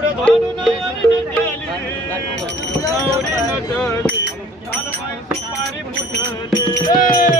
पुढे भानू नटली, सुपारी फुटली.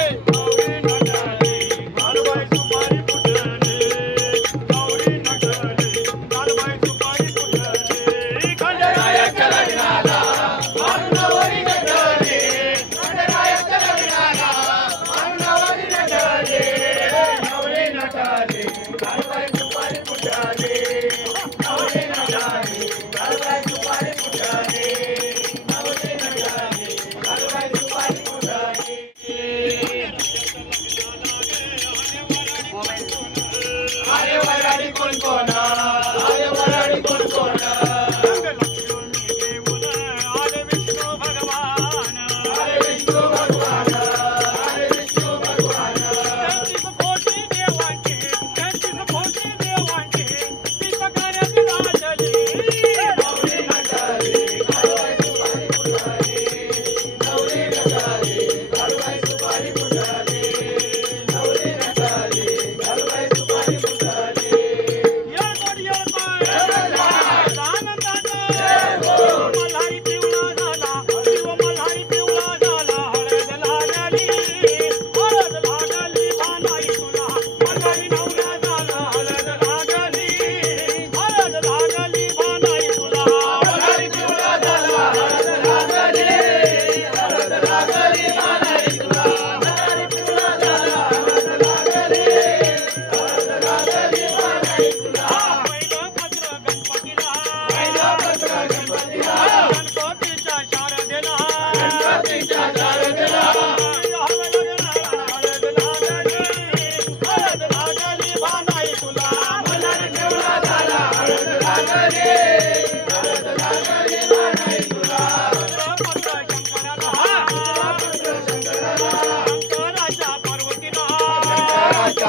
राधा